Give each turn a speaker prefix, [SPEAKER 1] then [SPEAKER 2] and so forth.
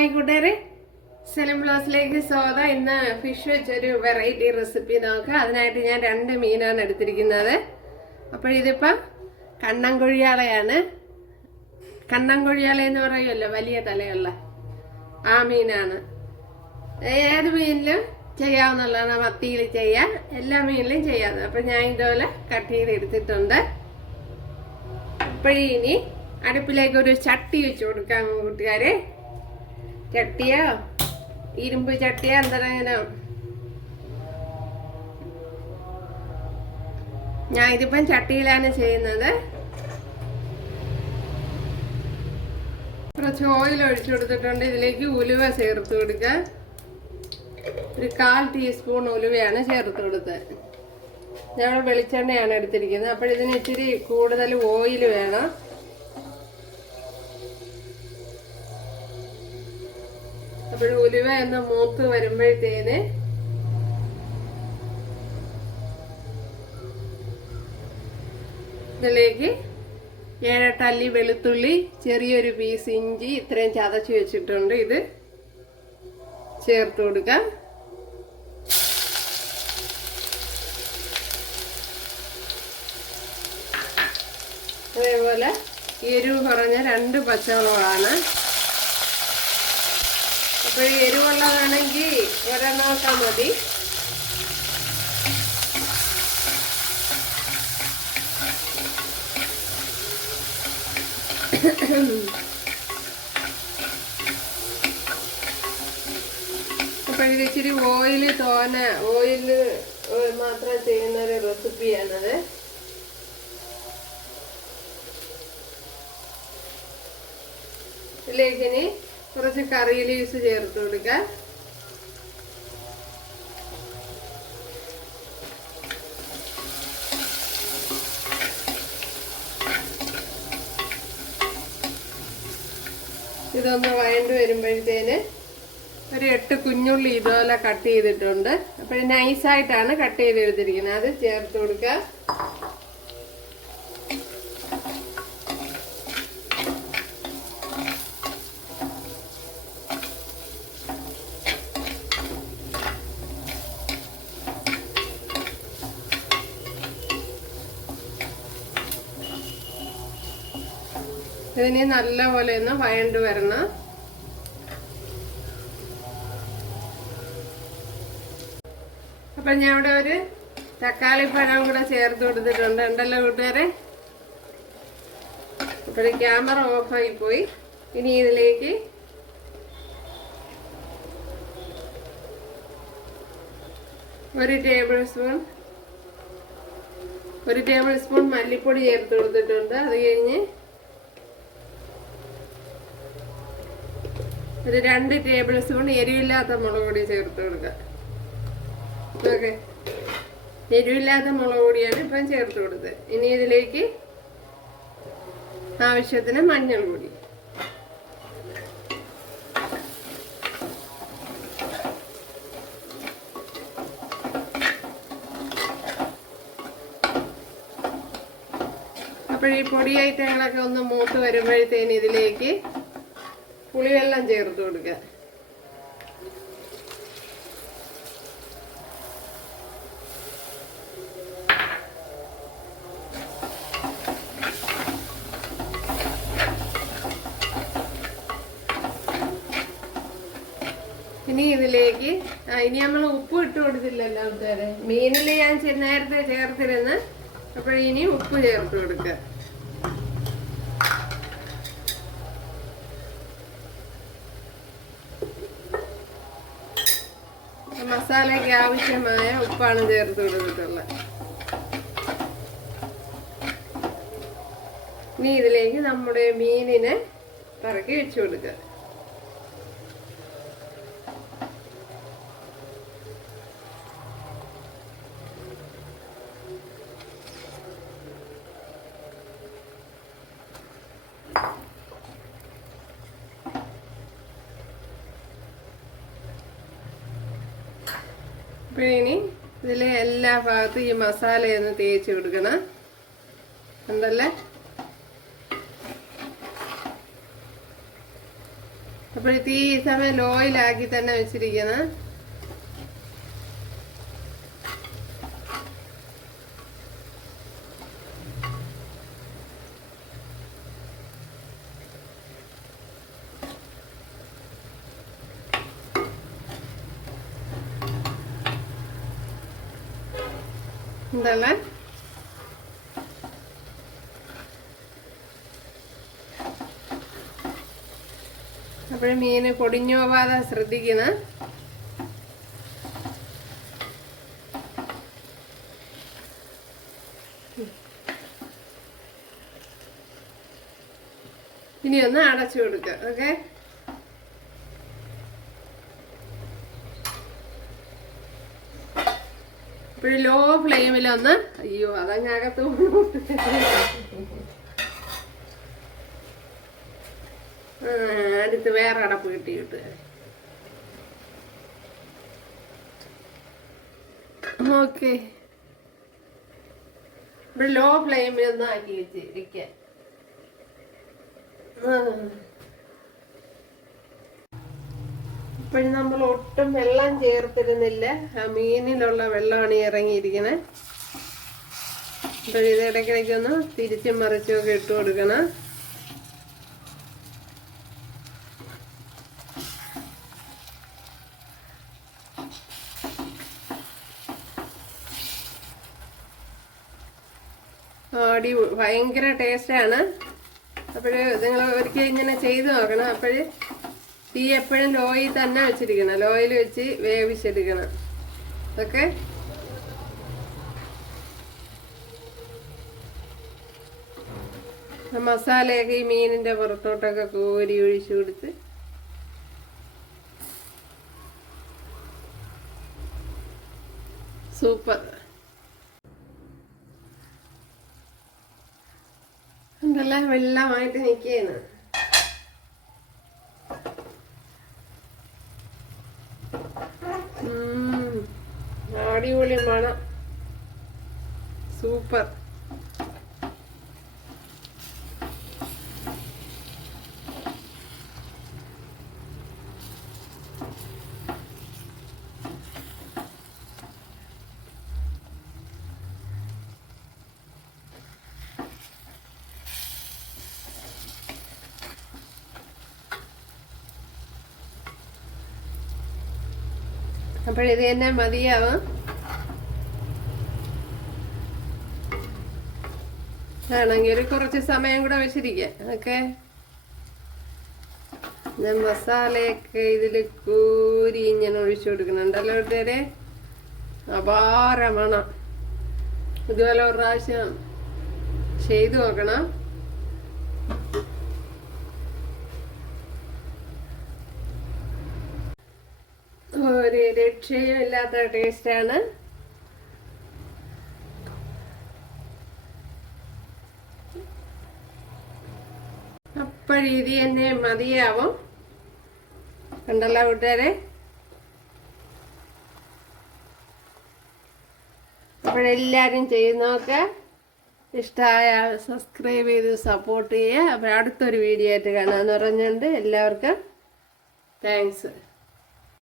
[SPEAKER 1] Hi കൂട്ടുകാരെ. സെലം ബ്ലോസിലേക്ക് സ്വാഗതം. ഇന്ന് ഫിഷ് വെച്ചൊരു വെറൈറ്റി റെസിപ്പി നോക്കാം. അതിനായിട്ട് ഞാൻ രണ്ട് മീനാണ് എടുത്തിരിക്കുന്നത്. അപ്പോൾ ഇതിപ്പം കണ്ണൻകൊഴിയാളയാണ്. കണ്ണൻകൊഴിയാള എന്ന് പറയുമല്ലോ വലിയ തലയുള്ള ആ മീനാണ്. ഏത് മീനിലും ചെയ്യാവുന്നതാണ്. മത്തിയിൽ ചെയ്യാം എല്ലാ മീനിലും ചെയ്യാവുന്നത് അപ്പം ഞാൻ ഇതുപോലെ കട്ട് ചെയ്ത് എടുത്തിട്ടുണ്ട്. അപ്പോഴിനി അടുപ്പിലേക്ക് ഒരു ചട്ടി വെച്ച് കൊടുക്കാം കൂട്ടുകാരെ. ചട്ടിയോ? ഇരുമ്പ് ചട്ടിയോ? എന്തെങ്കിലും ഞാൻ ഇതിപ്പം ചട്ടിയിലാണ് ചെയ്യുന്നത്. കുറച്ച് ഓയിൽ ഒഴിച്ചു കൊടുത്തിട്ടുണ്ട്. ഇതിലേക്ക് ഉലുവ ചേർത്ത് കൊടുക്കുക ഒരു കാൽ ടീസ്പൂൺ ഉലുവയാണ് ചേർത്ത് കൊടുത്തത്. ഞങ്ങൾ വെളിച്ചെണ്ണയാണ് എടുത്തിരിക്കുന്നത്. അപ്പോൾ ഇതിന് ഇച്ചിരി കൂടുതൽ ഓയിൽ വേണം. അപ്പോൾ ഉലുവ എന്ന മൂത്ത് വരുമ്പോഴത്തേന് ഇതിലേക്ക് ഏഴെട്ടല്ലി വെളുത്തുള്ളി ചെറിയൊരു പീസ് ഇഞ്ചി ഇത്രയും ചതച്ച് വെച്ചിട്ടുണ്ട്. ഇത് ചേർത്ത് കൊടുക്കാം. അതേപോലെ എരിവ് കുറഞ്ഞ രണ്ട് പച്ചമുളകാണ്. അപ്പോൾ എരിവുള്ളതാണെങ്കിൽ ഒരെണ്ണമൊക്കെ മതി. അപ്പോൾ ഇത് ഇച്ചിരി ഓയിൽ തോന ഓയിൽ മാത്രം ചെയ്യുന്ന ഒരു റെസിപ്പിയാണത്. ഇല്ലേ ഇനി കുറച്ച് കറി ലീവ്സ് ചേർത്ത് കൊടുക്കാം. ഇതൊന്ന് വഴണ്ട് വരുമ്പോഴത്തേന് ഒരു എട്ട് കുഞ്ഞുള്ളി ഇതുപോലെ കട്ട് ചെയ്തിട്ടുണ്ട്. അപ്പോൾ നൈസായിട്ടാണ് കട്ട് ചെയ്ത് എടുത്തിരിക്കുന്നത് അത് ചേർത്ത് കൊടുക്കുക ഇതിന് നല്ലപോലെ ഒന്ന് വയണ്ട് വരണം. അപ്പൊ ഞാൻ ഇവിടെ ഒരു തക്കാളി പഴവും കൂടെ ചേർത്ത് കൊടുത്തിട്ടുണ്ട്. ഉണ്ടല്ലോ കൂട്ടുകാരെ? അപ്പോൾ ക്യാമറ ഓഫായി പോയി. ഇനി ഇതിലേക്ക് ഒരു ടേബിൾ സ്പൂൺ ഒരു ടേബിൾ സ്പൂൺ മല്ലിപ്പൊടി ചേർത്ത് കൊടുത്തിട്ടുണ്ട്. അത് കഴിഞ്ഞ് ഒരു രണ്ട് ടേബിൾ സ്പൂൺ എരിവില്ലാത്ത മുളക് പൊടി ചേർത്ത് കൊടുക്കുക. എരിവില്ലാത്ത മുളക് പൊടിയാണ് ഇപ്പം ചേർത്ത് കൊടുത്തത്. ഇനി ഇതിലേക്ക് ആവശ്യത്തിന് മഞ്ഞൾ പൊടി. അപ്പോൾ ഈ പൊടി ഐറ്റങ്ങളൊക്കെ ഒന്ന് മൂത്ത് വരുമ്പോഴത്തേന് ഇതിലേക്ക് പുളിവെള്ളം ചേർത്ത് കൊടുക്കുക. ഇനി ഇതിലേക്ക് ഇനി നമ്മൾ ഉപ്പ് ഇട്ട് കൊടുത്തില്ലല്ലോ കൂട്ടുകാരെ മീനിൽ ഞാൻ നേരത്തെ ചേർത്തിരുന്ന് അപ്പോൾ ഇനി ഉപ്പ് ചേർത്ത് കൊടുക്കുക. മസാലയ്ക്ക് ആവശ്യമായ ഉപ്പാണ് ചേർത്ത് കൊടുത്തിട്ടുള്ളത്. ഇനി ഇതിലേക്ക് നമ്മുടെ മീനിനെ പറക്കി വെച്ചു കൊടുക്കുക. അപ്പോൾ ഇനി ഇതിലെ എല്ലാ ഭാഗത്തും ഈ മസാലയൊന്ന് തേച്ച് കൊടുക്കണം. എന്തല്ലേ അപ്പോൾ തീ ഈ സമയം ലോയിലാക്കി തന്നെ വെച്ചിരിക്കുന്നത് എന്തല്ലേ അപ്പോൾ മീന് പൊടിഞ്ഞു പോവാതെ ശ്രദ്ധിക്കണം. ഇനി ഒന്ന് അടച്ചു കൊടുക്കുക ഓക്കെ? ഇപ്പോഴും ലോ ഫ്ലെയിമിലൊന്ന് അയ്യോ അതങ്ങകത്ത് അടുത്ത് വേറെ അടപ്പ് കിട്ടിയിട്ട് ഓക്കെ ഇവിടെ ലോ ഫ്ലെയിമിൽ ഒന്ന് ആക്കി വെച്ച് ഇപ്പോഴും നമ്മൾ ഒട്ടും വെള്ളം ചേർത്തിരുന്നില്ല. ആ മീനിലുള്ള വെള്ളമാണ് ഈ ഇറങ്ങിയിരിക്കുന്നത് അപ്പോൾ ഇത് ഇടയ്ക്കിടയ്ക്ക് ഒന്ന് തിരിച്ചും മറിച്ചും ഒക്കെ ഇട്ട് കൊടുക്കണം. അടി ഭയങ്കര ടേസ്റ്റാണ് അപ്പോൾ നിങ്ങൾ ഒരിക്കൽ ഇങ്ങനെ ചെയ്ത് നോക്കണം. അപ്പോൾ തീ എപ്പോഴും ലോയിൽ തന്നെ വെച്ചിരിക്കണം. ലോയിൽ വെച്ച് വേവിച്ചെടുക്കണം. ഓക്കെ? മസാലയൊക്കെ ഈ മീനിന്റെ പുറത്തോട്ടൊക്കെ കോരി ഒഴിച്ചു കൊടുത്ത് സൂപ്പർ. എന്തെല്ലാം വെള്ളമായിട്ട് നിൽക്കുകയാണ്. സൂപ്പർ അപ്പോഴിത് തന്നെ മതിയാവും വേണമെങ്കിൽ കുറച്ച് സമയം കൂടെ വെച്ചിരിക്കാം ഓക്കെ? ഞാൻ മസാലയൊക്കെ ഇതിൽ കൂരി ഇങ്ങനെ ഒഴിച്ചു കൊടുക്കുന്നുണ്ടല്ലോ ഇട്ടേരെ അപാര മണം ഇതുപോലെ ഒരു പ്രാവശ്യം ചെയ്തു നോക്കണം. ഒരു രക്ഷയും ഇല്ലാത്ത ടേസ്റ്റാണ് അപ്പോഴിത് തന്നെ മതിയാവും. കണ്ടല്ലോ കൂട്ടുകാരെ? അപ്പോഴെല്ലാവരും ചെയ്യുന്നതൊക്കെ ഇഷ്ടമായ സബ്സ്ക്രൈബ് ചെയ്ത് സപ്പോർട്ട് ചെയ്യുക. അപ്പോൾ അടുത്തൊരു വീഡിയോ ആയിട്ട് കാണാമെന്ന് പറഞ്ഞുകൊണ്ട് എല്ലാവർക്കും താങ്ക്സ്